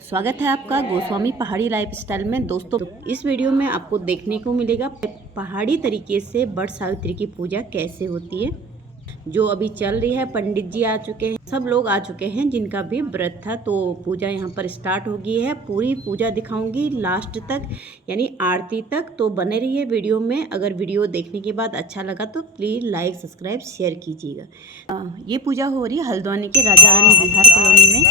स्वागत है आपका गोस्वामी पहाड़ी लाइफस्टाइल में। दोस्तों, इस वीडियो में आपको देखने को मिलेगा पहाड़ी तरीके से वट सावित्री की पूजा कैसे होती है, जो अभी चल रही है। पंडित जी आ चुके हैं, सब लोग आ चुके हैं जिनका भी व्रत था। तो पूजा यहाँ पर स्टार्ट हो गई है। पूरी पूजा दिखाऊंगी लास्ट तक, यानी आरती तक। तो बने रहिए वीडियो में। अगर वीडियो देखने के बाद अच्छा लगा तो प्लीज़ लाइक सब्सक्राइब शेयर कीजिएगा। ये पूजा हो रही है हल्द्वानी के राजा रानी विहार कॉलोनी में।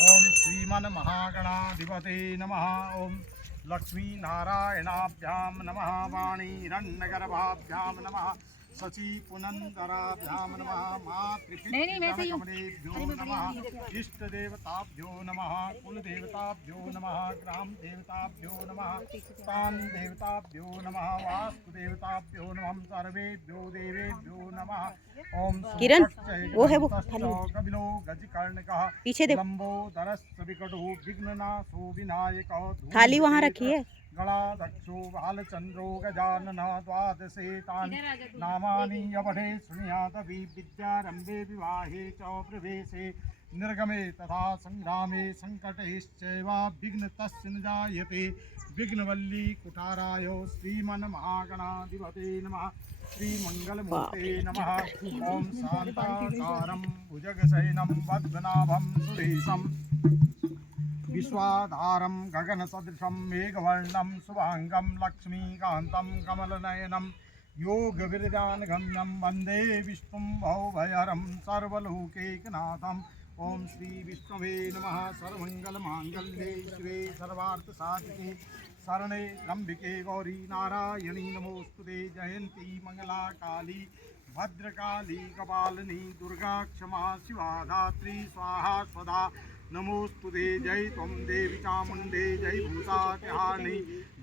ओम श्रीमन महागणाधिपते नमः। ओम लक्ष्मी नारायणाभ्याम नमः। वाणीरण्यगर्भाभ्याम नमः। शची पुनंदराभ्याम नमः। मातृपितृगणकमलेभ्यो नमः। इष्ट देवताभ्यो नमः। कुल देवताभ्यो नमः। ग्राम देवताभ्यो नमः। तान देवताभ्यो नमः। वास्तु देवताभ्यो नमः। सर्वेभ्यो देवेभ्यो नमः। ओम किरण, वो है वो कपिलो गजकर्णकः पीछे देखो, लंबोदरस्य विकटो विघ्ननाशो विनायकः। थाली वहाँ रखी है। गणाध्यक्षो बालचंद्रो गजानन द्वादशे तानि नामानि यपठे शृणुयादपि विद्यारम्भे विवाहे च प्रवेशे निर्गमे तथा संग्रामे संकटैश्चैव विघ्नस्तस्य न जायते। विघ्नवल्ली कुठाराय श्रीमन महागणाधिपते नमः। श्रीमंगलमूर्ते नमः। ओम शांताकारं भुजगशयनं पद्मनाभं सुरेशं विश्वाधारं गगनसदृशं मेघवर्णं शुभांगं लक्ष्मीकान्तं कमलनयनं योगविरजानगम्यं वन्दे विष्णुं भवभयहरं सर्वलोकैकनाथम्। ओम श्री विष्णवे नमः। सर्वमंगलमांगल्ये शिवे सर्वार्थसाधिके शरणे त्र्यंबके गौरी नारायणी नमोस्तुते। जयंती मंगला काली भद्रकाली कपालिनी दुर्गा क्षमा शिवा धात्री स्वाहा स्वधा नमोस्तुते। जय त्वं देवी चामुंडे जय भूतात्यानि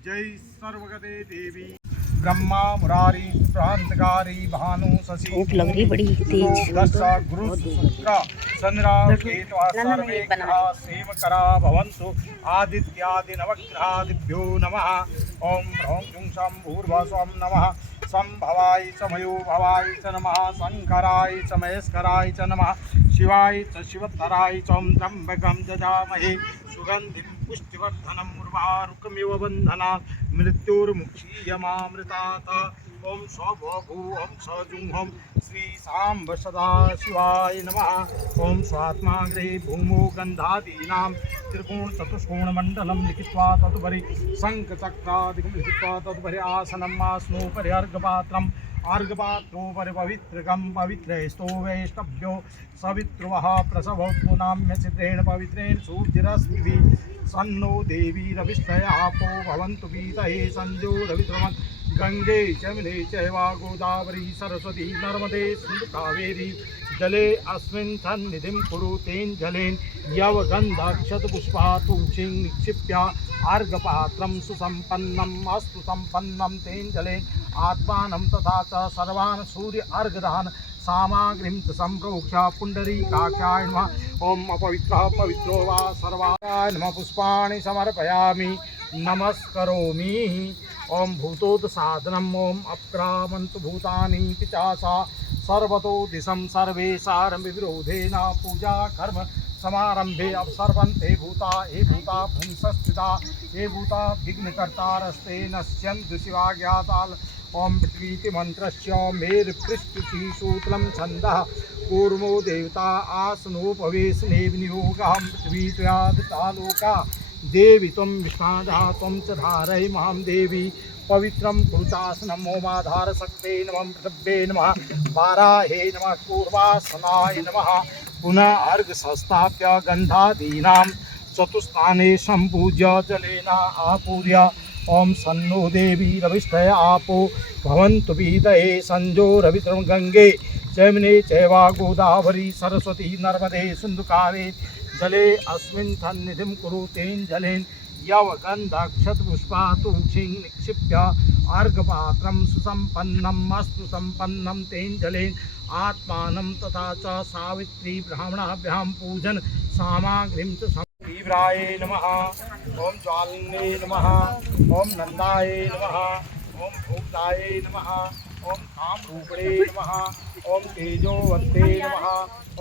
जय सर्वगते देवी। ब्रह्मा मुरारी प्रांतकारी भानु शशि धूप लग रही बड़ी तेज। दशा गुरु शुक्र चंद्रा केतु सर्वे ग्रहा सेवकरा भवन्तु। आदित्यादि नवग्रहादिभ्यो नमः। ओम ह्रौं जुं शं भूर्भुवः नमः। संभवाय समयो भवाय च नमः। शंकराय च महेश्वराय च नमः। शिवाय च शिवतराय च त्र्यंबकं जजामहे सुगंधिं पुष्टिवर्धनम् उर्वारुकमिव बन्धनात् मृत्युर्मुक्षीयमामृतात्। ओम स्वभू ओम सजुंहम श्री सांब सदा शिवाय नमः। ओम स्वात्माग्रे भूमो गंधादीनां त्रिकोण चतुष्कोण मंडलं लिखित्वा तदुपरि शंखचक्रादिकं लिखित्वा तदुपरि आसनम् आसनोपरि अर्घपात्रम् अर्घपात्रोपरि पवित्रकं पवित्रैस्तो वैष्णव्यो सवित्रुवः प्रसभोत्तु नाम्य चित्रेण पवित्रेण सूर्यरश्मिभिः सन्नो देवी रविष्ठयापो भवन्तु पीतये संजो रविद्रवन् गंगे जमुने चैव गोदावरी सरस्वती नर्मदे सिंधु कावेरी जले अस्मिन् सन्निधिं कुरु तेन जलेन यवगन्धक्षतपुष्पातुषीं निक्षिप्य अर्घपात्रं सुसम्पन्नम् अस्तु सम्पन्नं तेन जलेन आत्मानं तथा च सर्वान् सूर्य अर्घदान सामग्रीं च सम्प्रोक्ष्य पुण्डरीकाक्षाय नमः। ओम अपवित्रः पवित्रो वा सर्वाय नमः। पुष्पाणि समर्पयामि नमस्करोमि। ओम भूतोत्साधनम् ओम अक्रामन्तु भूतानि पिचासा सर्वतो दिशं सर्वेषां विरोधेन पूजा कर्म समारंभे अवसर्वन्ते भूता ये भूता भूंसस्थिता ये भूता विघ्नकर्तारस्ते नश्यन्तु शिवाज्ञाताल। ओम पृथ्वीति मंत्रस्य मेरुपृष्ठशीसूत्रं छन्दः कूर्मो देवता आसनोपवेशने विनियोगः पृथ्वी त्वया दत्ता लोका देवी त्वं विष्णादः त्वं च धारय मां देवी पवित्रं कुरुतासनम्। ओमाधारशक्ते नमः। पृथ्वे नमः। वाराहे नमः। पूर्वासनाय नमः। पुनः अर्घ संस्थाप्य गंधादीनां चतुस्थाने संपूज्य जलेन आपूर्य ओम सन्नो देवी रविष्ठय आपो भवन्तु पीतये संजो रविद्रवं गंगे जमुने चैव गोदावरी सरस्वती नर्मदे सिंधु कावेरी जले अस्मिन् सन्निधिं कुरु तेन जलेन यवगन्धक्षतपुष्पातुषीं निक्षिप्य अर्घपात्रं सुसम्पन्नम् अस्तु सम्पन्नं तेन जलेन आत्मानं तथा च सावित्री ब्राह्मणाभ्यां पूजन सामग्रीं च तीव्राय नमः। ओम ज्वालिने नमः, ओम नंदाय नमः, ओम भूताय नमः, ओम कामरूपिणे नमः, ओम तेजोवते नमः,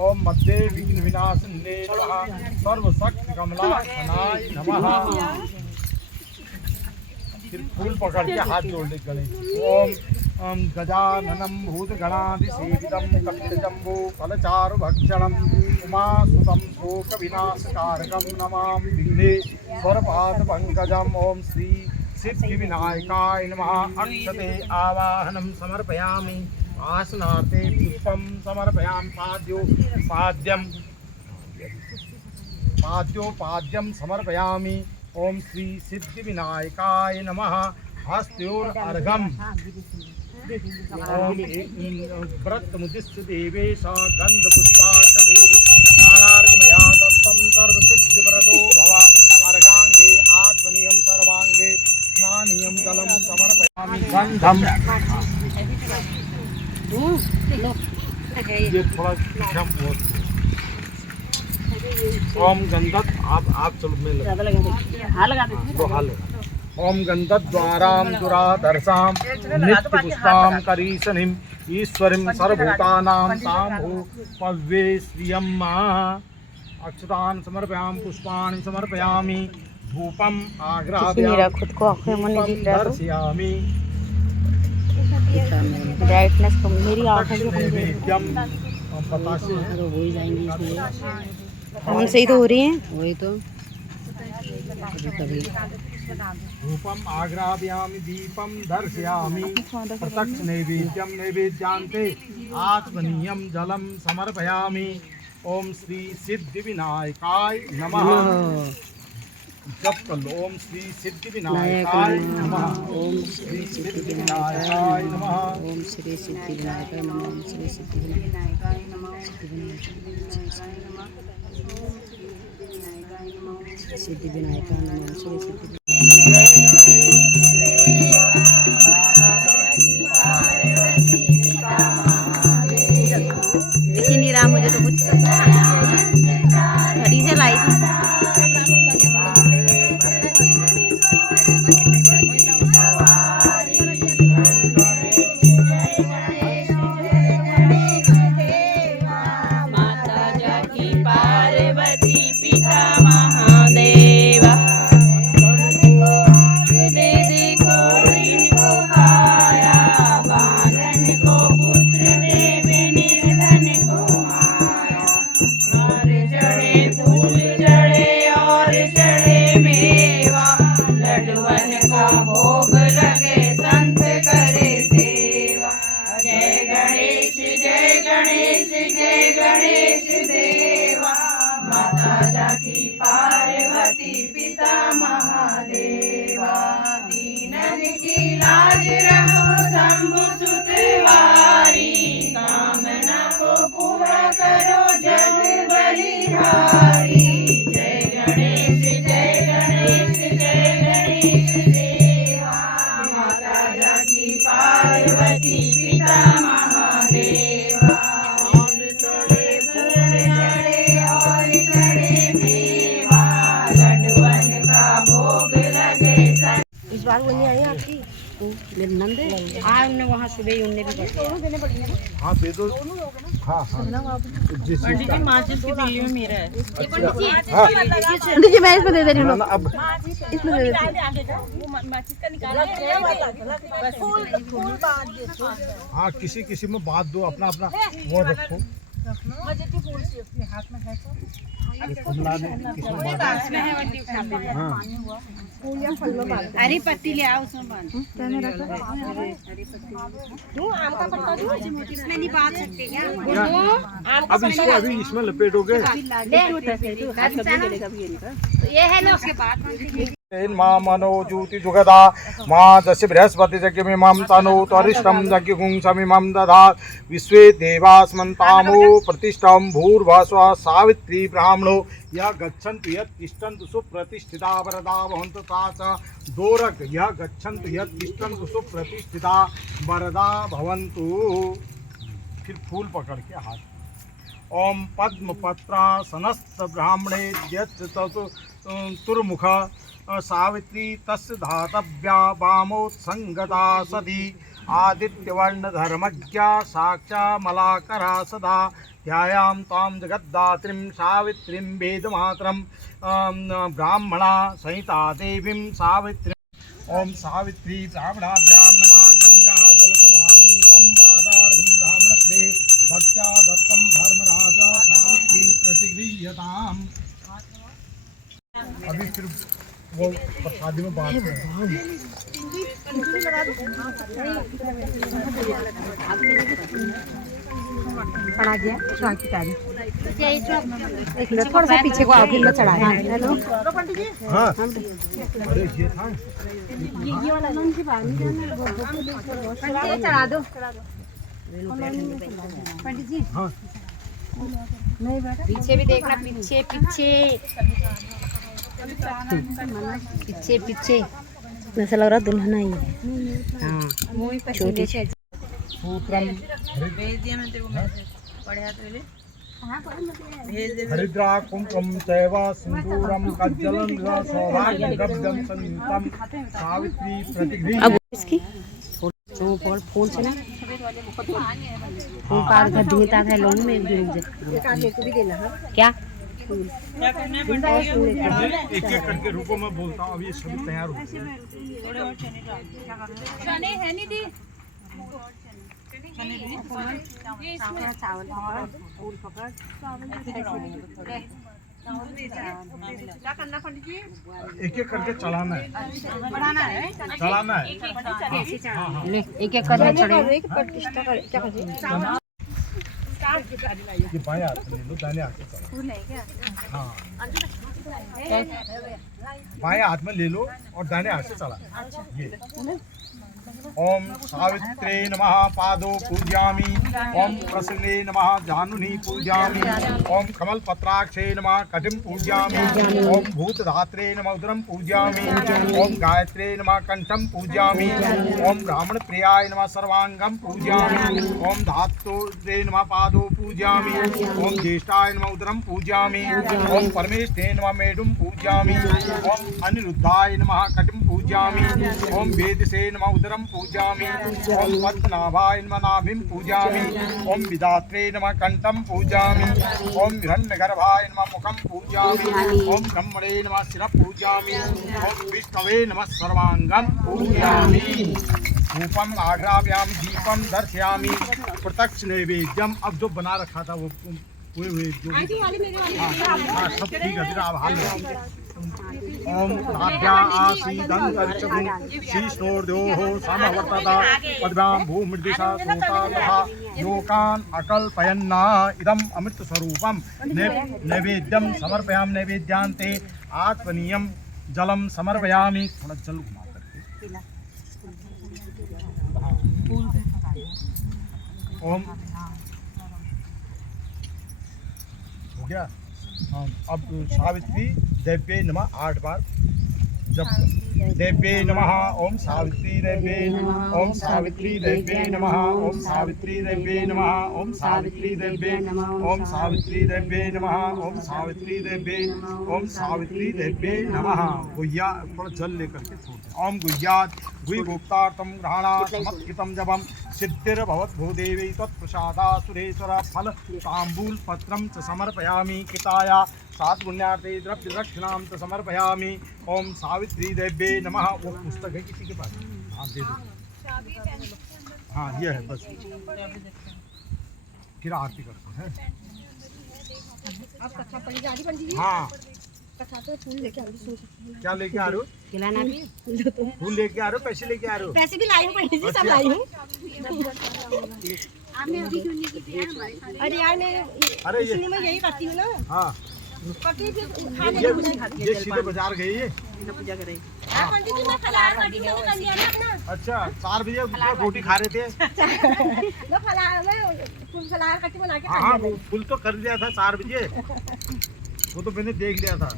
ओम मध्ये विघ्न विनाशिने नमः, सर्वशक्ति कमलासनाय नमः। फिर फूल पकड़ के हाथ जोड़ ले गणेश। ओम गजाननं भूतगणाधिसेवितं कपितजम्बो फलचारुभक्षणम् उमासुतं शोकविनाशकारकं नमामि विघ्नेश्वरपादपङ्कजम्। ओम श्री सिद्धिविनायकाय नमः। अक्षते आवाहनं समर्पयामि, आसनार्थे पुष्पं समर्पयामि, पाद्योपाद्यं समर्पयामि। ओम श्री सिद्धिविनायकाय नमः। हस्तयोरर्घ्यं ओम व्रतमुदिस्य देवेश गन्धपुष्पाक्षदेवि नानार्घमया दत्तं सर्वसिद्धिप्रदो भव। अर्घाङ्गे आत्मनीयं सर्वाङ्गे स्नानीयं जलं समर्पयामि। गन्धं ये थोड़ा ओम गंधत आप चलो मैं लगा ओम गंधद्वारां दुराधर्षां नित्यपुष्पां करीशनिं ईश्वरीं सर्वभूतानां तां भूपव्ये श्रियं अक्षतान् समर्पयामि, पुष्पाणि समर्पयामि, धूपम् आग्रहामि, दर्शयामि। ब्राइटनेस कम मेरी आंखें नैवेद्यं बतासे हो ही जाएंगी इसलिए कौन सही तो हो रही हैं वही तो कभी धूपम आग्राह्यामि, दीपम दर्शयामि, प्रत्यक्ष नैवेद्यम नैवेद्यान्ते आत्मनीयं जलं समर्पयामि। ओम श्री सिद्धिविनायकाय नमः। जप कर लो। ओम श्री सिद्धिविनायकाय नमः, ओम श्री सिद्धिविनायकाय नमः, ओम श्री सिद्धिविनायकाय नमः, ओम श्री सिद्धिविनायकाय नमः, सिद्धिविनायकाय नमः, श्री सिद्धि। दिख ही नहीं रहा मुझे तो कुछ, घड़ी से लाई थी। पार्वती पिता महादेवा, दीनन की लाज रखो शंभु सुतवारी, कामना को पूरा करो जग बलिहारी। जय गणेश जय गणेश जय गणेश देवा, माता जाकी पार्वती पिता महादेवा। और चढ़े फूल चढ़े और चढ़े मेवा, लड्डुअन का भोग लगे। इस बार वो नहीं आई आपकी नंद उनने वहाँ सुबह ही उनने भी हाँ दे दो। हाँ हाँ जिस पंडित जी माचिस की दिल्ली में मेरा है। पंडित जी मैं इसको दे दे रही हूँ। अब इसमें दे देती हूँ। हाँ किसी किसी में बात दो, अपना अपना वो रखो। हरी पत्ती ले आओ उसमें बांध। इसमें नहीं बांध सकते क्या? अब इसको अभी इसमें लपेटोगे। ये है ना उसके बाद मां मनो ज्योति जुगदा मां दस्य बृहस्पति यज्ञमिमं तनोत अरिष्टं यज्ञगुंसमिमं दधात् विश्वे देवास्मन्तामो प्रतिष्ठं भूर्भुवः सावित्री ब्राह्मणो यः गच्छन्तु यत् तिष्ठन्तु सुप्रतिष्ठिता वरदा भवन्तु सा च दोरक यः गच्छन्तु यत् तिष्ठन्तु सुप्रतिष्ठिता वरदा भवन्तु। फिर फूल पकड़ के हाथ। ओम पद्मपत्रासनस्थ ब्राह्मणे यत् तुर्मुख सावित्री तस्य धातव्या वामोत्संगता सदी आदित्यवर्ण धर्मज्ञा साक्षामलाकरा सदा ध्यायां तां जगद्धात्रीं सावित्रीं वेदमातरं ब्राह्मणा संहिता देवीं सावित्री। ओम सावित्री ब्राह्मणाभ्यां नमः गंगाजलसमानीतं पादार्घं ब्राह्मणत्रे भक्त्या दत्तं धर्मराज सावित्री प्रतिगृह्यताम्। अभी फिर वो प्रसादी में बात चढ़ा दिया स्वाद की तारीफ थोड़ा सा पीछे को आओ फिर मैं चढ़ा दिया। हेलो हाँ अरे ये था ये वाला नॉन की बात नहीं चढ़ा दो पंडित जी। हाँ नहीं बेटा पीछे भी देखना पीछे पीछे पीछे पीछे ऐसा लग रहा दुल्हन आई है। हाँ छोटी सूत्रम हरिद्रा कुंकुम चैव सिंदूरम कज्जलं सौभाग्यद्रव्यं संयुक्तं सावित्री प्रतिगृह्य। अब इसकी फूल फूल से ना फूल पार कर दूंगी ताकि लोग में क्या एक एक करके रुको मैं बोलता हूँ। अभी सभी तैयार हो गए। चावल फूल पकड़ एक एक करके चलाना है चलाना है। ले एक एक करके चढ़े ये बाएं हाथ में ले लो दाहिने हाथ में चला। हाँ बाएं हाथ में ले लो और दाहिने हाथ से चला। ये ओम सावित्रे नमः पादो पूजयामि। ओम प्रसन्ने नमः जानुनी पूजयामि। ओम कमलपत्राक्षे नमः कटिं पूजयामि। ओम भूतधात्रे नमः उदरं पूजयामि। ओम गायत्रे नमः कंठं पूजयामि। ओम ब्राह्मण प्रियाय नमः सर्वांगं पूजयामि। ओम धात्रे नमः पादो पूजयामि। ओम ज्येष्ठाय नमः उदरं पूजयामि। ओम परमेष्ठे नमः मेढुं पूजयामि। ओम अनिरुद्धाय नमः कटिं पूजयामि। ओम वेदसे नमः उदरं पूजयामि। ओम पद्मनाभाय नमः नाभिं पूजयामि। ओम विधात्रे नमः कंठं पूजयामि। ओम हिरण्यगर्भाय नमः मुखं पूजयामि। ओम ब्रह्मणे नमः शिरः पूजयामि। ओम विष्णवे नमः सर्वांगं पूजयामि। धूपम आघ्राव्याम दीपम दर्शयामि। प्रत्यक्ष नैवेद्यम। अब जो बना रखा था वो हुए जो हाँ सब ठीक है। फिर आप हाल ओम नाभ्या आसीदन्तरिक्षभूं शीर्षोर्ध्योः समवर्तता पद्भ्यां भूमृदिशा सोता तथा लोकान् अकल्पयन्ना इदम् अमृतस्वरूपं नैवेद्यं समर्पयामि। नैवेद्यान्ते आत्मनीयं जलं समर्पयामि। थोड़ा जल घुमा करके ओम हो गया। हाँ अब सावित्री देव्ये नमः 8 बार जप देव्ये नमः। ओम सावित्री देव्ये नमः। ओम सावित्री देव्ये नमः। ओम सावित्री देव्ये नमः। ओम सावित्री देव्ये नमः। ओम सावित्री देव्ये नमः। ओम सावित्री देव्ये ओम सावित्री देव्ये नमः। गुह्या थोड़ा जल लेकर के छोड़। ओम गुह्यात् गुह्य गोप्तार्थं ग्रहणात् समर्पितं जपं सिद्धिर्भवत् भूदेवी त्वत्प्रसादा सुरेश्वर फल ताम्बूल पत्रं च समर्पयामि। कृताया सात्पुण्यार्थे द्रव्य दक्षिणां च समर्पयामि। ओम सावित्री देव्ये नमः। वो पुस्तक है किसी के पास? हाँ दे दो। हाँ ये है बस। फिर आरती करते हैं। हाँ फूल लेके आ रहे हो? क्या लेके आ रहे हो? खिलाना भी फूल लेके आ रहे हो? पैसे लेके आ रहे हो? पैसे भी लाई हूँ पंडित जी सब लाई हूँ। अरे यार मैं अरे ये मैं यही करती हूँ ना। हाँ ये सीधे बाजार गई है। अच्छा 4 बजे रोटी खा रहे थे। हाँ हाँ फुल तो कर दिया था 4 बजे। वो तो मैंने देख लिया था।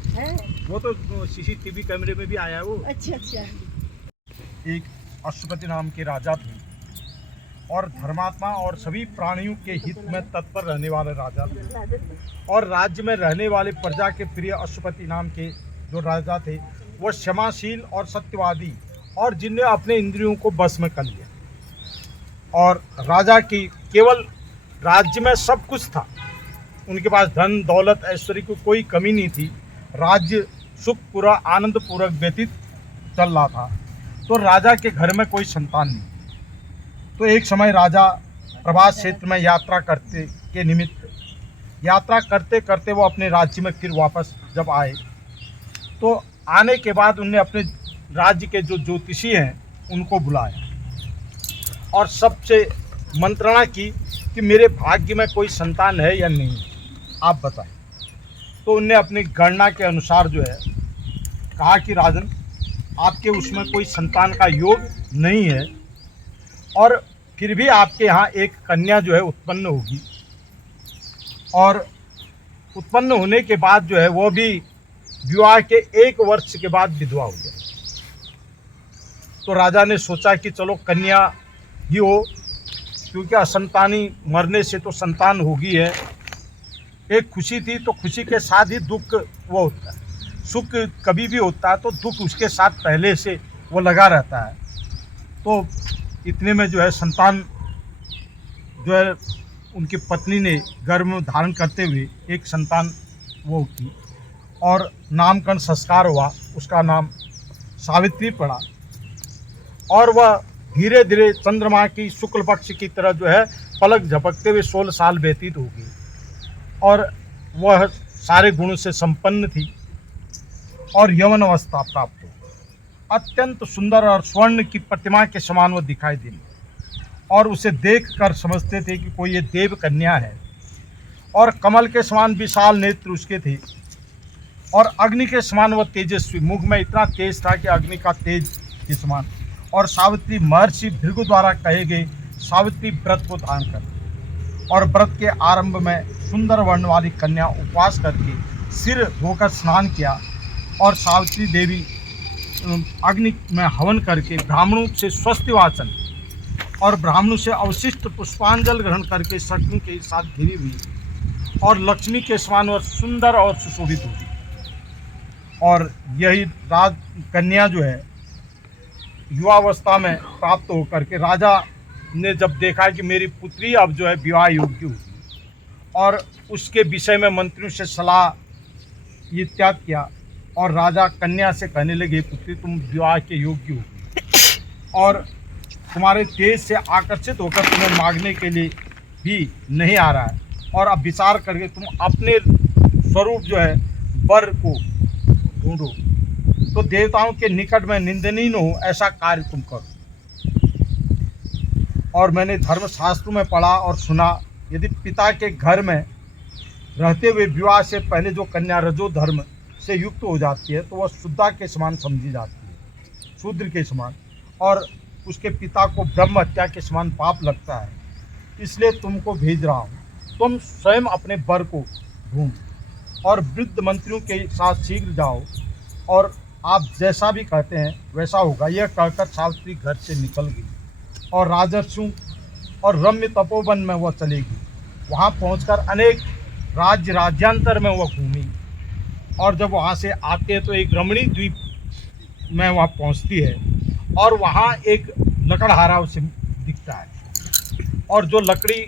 वो तो CCTV कैमरे में भी आया है वो। अच्छा अच्छा। एक अश्वपति नाम के राजा थे और धर्मात्मा और सभी प्राणियों के हित में तत्पर रहने वाले राजा थे। और राज्य में रहने वाले प्रजा के प्रिय अश्वपति नाम के जो राजा थे वो क्षमाशील और सत्यवादी और जिनने अपने इंद्रियों को बस में कर लिया। और राजा की केवल राज्य में सब कुछ था, उनके पास धन दौलत ऐश्वर्य की कोई कमी नहीं थी, राज्य सुख पूरा आनंद पूर्वक व्यतीत चल रहा था। तो राजा के घर में कोई संतान नहीं। तो एक समय राजा प्रवास क्षेत्र में यात्रा करते के निमित्त यात्रा करते करते वो अपने राज्य में फिर वापस जब आए, तो आने के बाद उनने अपने राज्य के जो ज्योतिषी हैं उनको बुलाया और सबसे मंत्रणा की कि मेरे भाग्य में कोई संतान है या नहीं, आप बताएं। तो उनने अपनी गणना के अनुसार जो है कहा कि राजन, आपके उसमें कोई संतान का योग नहीं है और फिर भी आपके यहाँ एक कन्या जो है उत्पन्न होगी और उत्पन्न होने के बाद जो है वो भी विवाह के 1 वर्ष के बाद विधवा हो जाए। तो राजा ने सोचा कि चलो कन्या ही हो, क्योंकि असंतानी मरने से तो संतान होगी है। एक खुशी थी तो खुशी के साथ ही दुख वो होता है, सुख कभी भी होता है तो दुख उसके साथ पहले से वो लगा रहता है। तो इतने में जो है संतान जो है उनकी पत्नी ने गर्भ में धारण करते हुए एक संतान वो की और नामकरण संस्कार हुआ, उसका नाम सावित्री पड़ा और वह धीरे धीरे चंद्रमा की शुक्ल पक्ष की तरह जो है पलक झपकते हुए 16 साल व्यतीत हो गई और वह सारे गुणों से संपन्न थी और यौवन अवस्था प्राप्त हो। अत्यंत सुंदर और स्वर्ण की प्रतिमा के समान वो दिखाई दी और उसे देखकर समझते थे कि कोई ये देव कन्या है। और कमल के समान विशाल नेत्र उसके थे और अग्नि के समान वह तेजस्वी, मुख में इतना तेज था कि अग्नि का तेज के समान। और सावित्री महर्षि भृगु द्वारा कहे गए सावित्री व्रत को धारण कर और व्रत के आरंभ में सुंदर वर्ण वाली कन्या उपवास करके सिर धोकर स्नान किया और सावित्री देवी अग्नि में हवन करके ब्राह्मणों से स्वस्ति वाचन और ब्राह्मणों से अवशिष्ट पुष्पांजल ग्रहण करके शक्ति के साथ घिरी हुई और लक्ष्मी के समान और सुंदर और सुशोभित हुई। और यही राज कन्या जो है युवावस्था में प्राप्त होकर के राजा ने जब देखा कि मेरी पुत्री अब जो है विवाह योग्य होगी और उसके विषय में मंत्रियों से सलाह ये त्याग किया और राजा कन्या से कहने लगे, पुत्री तुम विवाह के योग्य हो और तुम्हारे तेज से आकर्षित होकर तुम्हें मांगने के लिए भी नहीं आ रहा है और अब विचार करके तुम अपने स्वरूप जो है वर को ढूंढो, तो देवताओं के निकट में निंदनीय न हो ऐसा कार्य तुम करो। और मैंने धर्मशास्त्रों में पढ़ा और सुना, यदि पिता के घर में रहते हुए विवाह से पहले जो कन्या रजो धर्म से युक्त हो जाती है तो वह शुद्धा के समान समझी जाती है, शूद्र के समान, और उसके पिता को ब्रह्म हत्या के समान पाप लगता है। इसलिए तुमको भेज रहा हूँ, तुम स्वयं अपने वर को ढूंढ और वृद्ध मंत्रियों के साथ शीघ्र जाओ और आप जैसा भी कहते हैं वैसा होगा। यह कहकर सावित्री घर से निकल गई और राजर्षियों और रम्य तपोवन में वह चलेगी। वहाँ पहुंचकर अनेक राज्यांतर में वह घूमी और जब वहाँ से आते हैं तो एक रमणी द्वीप में वहाँ पहुँचती है और वहाँ एक लकड़हारा उसे दिखता है और जो लकड़ी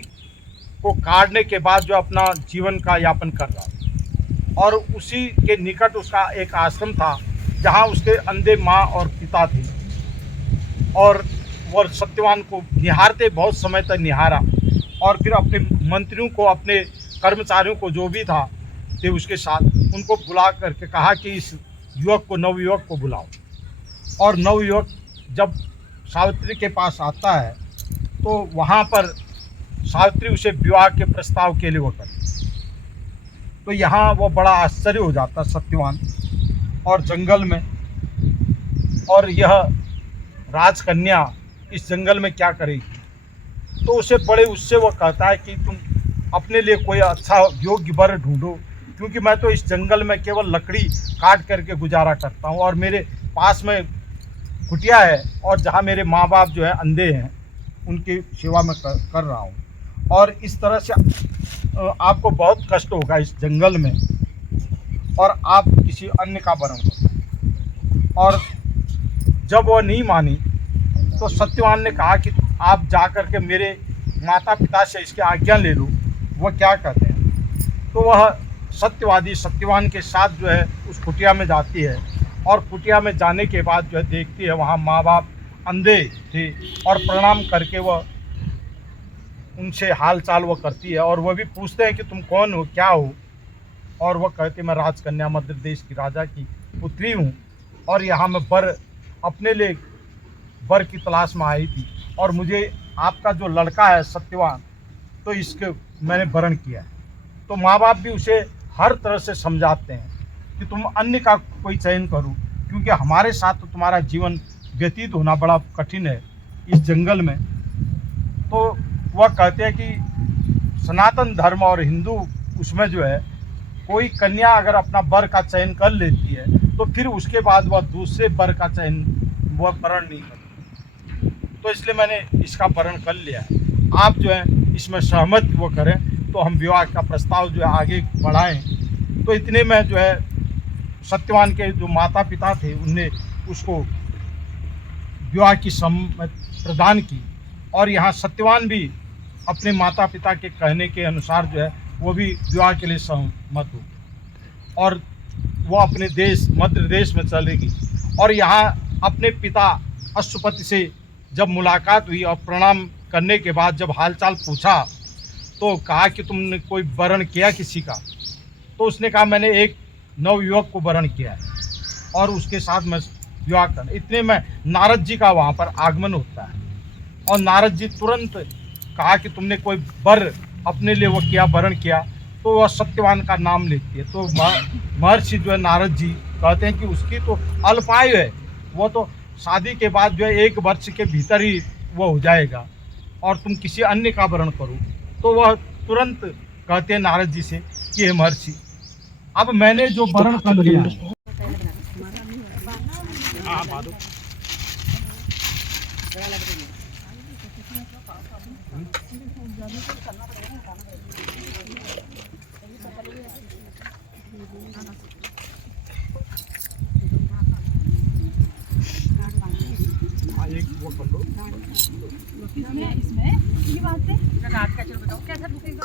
को काटने के बाद जो अपना जीवन का यापन कर रहा और उसी के निकट उसका एक आश्रम था जहाँ उसके अंधे माँ और पिता थे और वह सत्यवान को निहारते, बहुत समय तक निहारा और फिर अपने मंत्रियों को, अपने कर्मचारियों को जो भी था थे उसके साथ, उनको बुला करके कहा कि इस युवक को, नवयुवक को बुलाओ। और नवयुवक जब सावित्री के पास आता है तो वहाँ पर सावित्री उसे विवाह के प्रस्ताव के लिए वो करती। तो यहाँ वो बड़ा आश्चर्य हो जाता सत्यवान और जंगल में, और यह राजकन्या इस जंगल में क्या करेगी। तो उसे बड़े उससे वो कहता है कि तुम अपने लिए कोई अच्छा योग्य वर ढूंढो, क्योंकि मैं तो इस जंगल में केवल लकड़ी काट करके गुजारा करता हूँ और मेरे पास में कुटिया है और जहाँ मेरे माँ बाप जो है अंधे हैं उनकी सेवा में कर रहा हूँ और इस तरह से आपको बहुत कष्ट होगा इस जंगल में और आप किसी अन्य का वरण करो। और जब वह नहीं मानी तो सत्यवान ने कहा कि आप जा कर के मेरे माता पिता से इसकी आज्ञा ले लो। वह क्या कहते हैं, तो वह सत्यवादी सत्यवान के साथ जो है उस कुटिया में जाती है और कुटिया में जाने के बाद जो है देखती है वहाँ माँ बाप अंधे थे और प्रणाम करके वह उनसे हाल चाल वह करती है और वह भी पूछते हैं कि तुम कौन हो, क्या हो, और वह कहते मैं राजकन्या मध्य प्रदेश की राजा की पुत्री हूँ और यहाँ मैं वर अपने लिए वर की तलाश में आई थी और मुझे आपका जो लड़का है सत्यवान तो इसके मैंने वरण किया है। तो माँ बाप भी उसे हर तरह से समझाते हैं कि तुम अन्य का कोई चयन करो, क्योंकि हमारे साथ तो तुम्हारा जीवन व्यतीत होना बड़ा कठिन है इस जंगल में। तो वह कहते हैं कि सनातन धर्म और हिंदू उसमें जो है कोई कन्या अगर अपना वर का चयन कर लेती है तो फिर उसके बाद वह दूसरे वर का चयन वह वरण नहीं करती। तो इसलिए मैंने इसका वरण कर लिया है। आप जो है इसमें सहमत वो करें तो हम विवाह का प्रस्ताव जो है आगे बढ़ाएं। तो इतने में जो है सत्यवान के जो माता पिता थे उनने उसको विवाह की सम्मति प्रदान की और यहाँ सत्यवान भी अपने माता पिता के कहने के अनुसार जो है वो भी विवाह के लिए सहमत हो और वो अपने देश मध्य प्रदेश में चलेगी। और यहाँ अपने पिता अश्वपति से जब मुलाकात हुई और प्रणाम करने के बाद जब हालचाल पूछा तो कहा कि तुमने कोई वरण किया किसी का, तो उसने कहा मैंने एक नवयुवक को वरण किया है और उसके साथ मैं विवाह कर। इतने में नारद जी का वहाँ पर आगमन होता है और नारद जी तुरंत कहा कि तुमने कोई वर अपने लिए वो किया वरण किया, तो वह सत्यवान का नाम लेती है। तो महर्षि जो है नारद जी कहते हैं कि उसकी तो अल्पायु है, वो तो शादी के बाद जो है 1 वर्ष के भीतर ही वो हो जाएगा और तुम किसी अन्य का वरण करो। तो वह तुरंत कहते हैं नारद जी से कि हे महर्षि अब मैंने जो वरण कर लिया एक वो कर लो। इसमें ये बात है रात का चलो बताओ कैसा रुकेगा।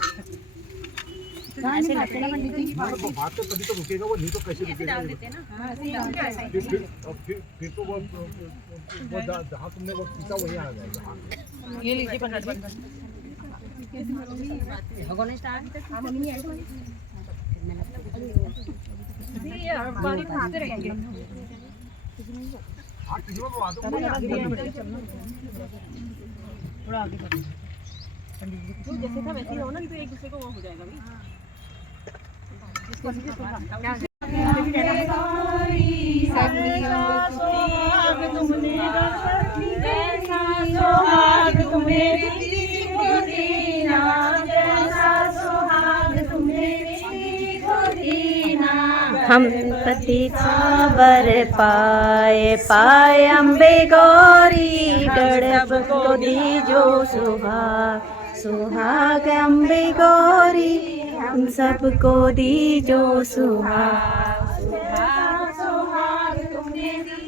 ऐसे लगते हैं पंडित जी तो बात तो तभी तो रुकेगा, वो नहीं तो कैसे रुकेगा। डाल देते हैं ना। हां फिर तो वो जहाँ तुमने वो पीछा वही आ जाएगा। ये लीजिए पंडित जी भगवान स्टार्ट मम्मी आई ये पानी खाते रहेंगे। हाँ किसी को बात थोड़ा आगे बढ़ो तो जैसे था वैसे ही हो ना, नहीं तो एक दूसरे को वो हो जाएगा भाई। हम प्रतीक्षा बर पाए पाए अम्बे गौरी गणप को दीजो सुहाग सुहाग अम्बे गौरी हम सबको दीजो सुहाग सुहाग तुमने दी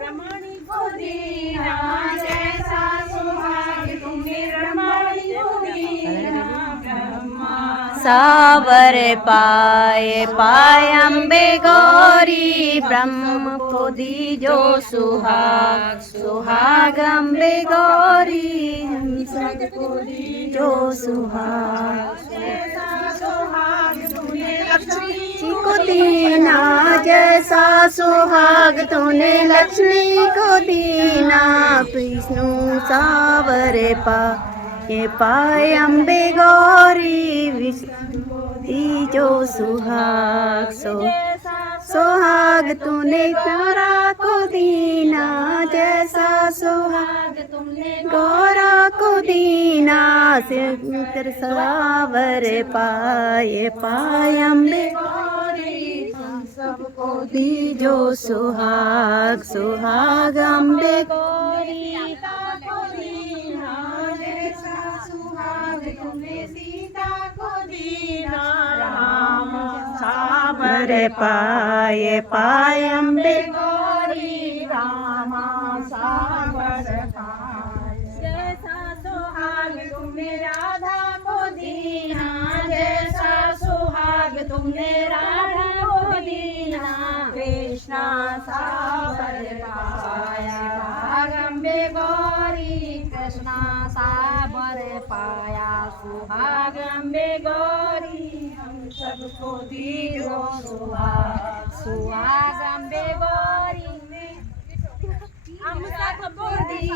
रमणी को दीना, जैसा सुहाग तुमने रमणी को दीना। सावर पाए पाए अम्बे गौरी ब्रह्म को दीजो सुहाग सुहाग अम्बे गौरी हम सबको दीजो सुहाग। लक्ष्मी को दीना जैसा सुहाग तूने लक्ष्मी को दीना। विष्णु सावर ये पाए अम्बे गौरी दीजो सुहाग सुहाग तूने गौरा को दीना, जैसा सुहाग तुमने गौरा को दीना। सिर सावर पाए पाए अम्बे गौरी सबको दीजो सुहाग सुहाग अम्बे गौरी सावर पाए पाए अम्बे गौरी तुमने राधा को दीना, कृष्णा सावर पाया, भागम्बे गौरी कृष्णा सावर पाया, सुहागम्बे गौरी हम सबको दीजो सुहाग, सुहागम्बे गौरी हम सबको दी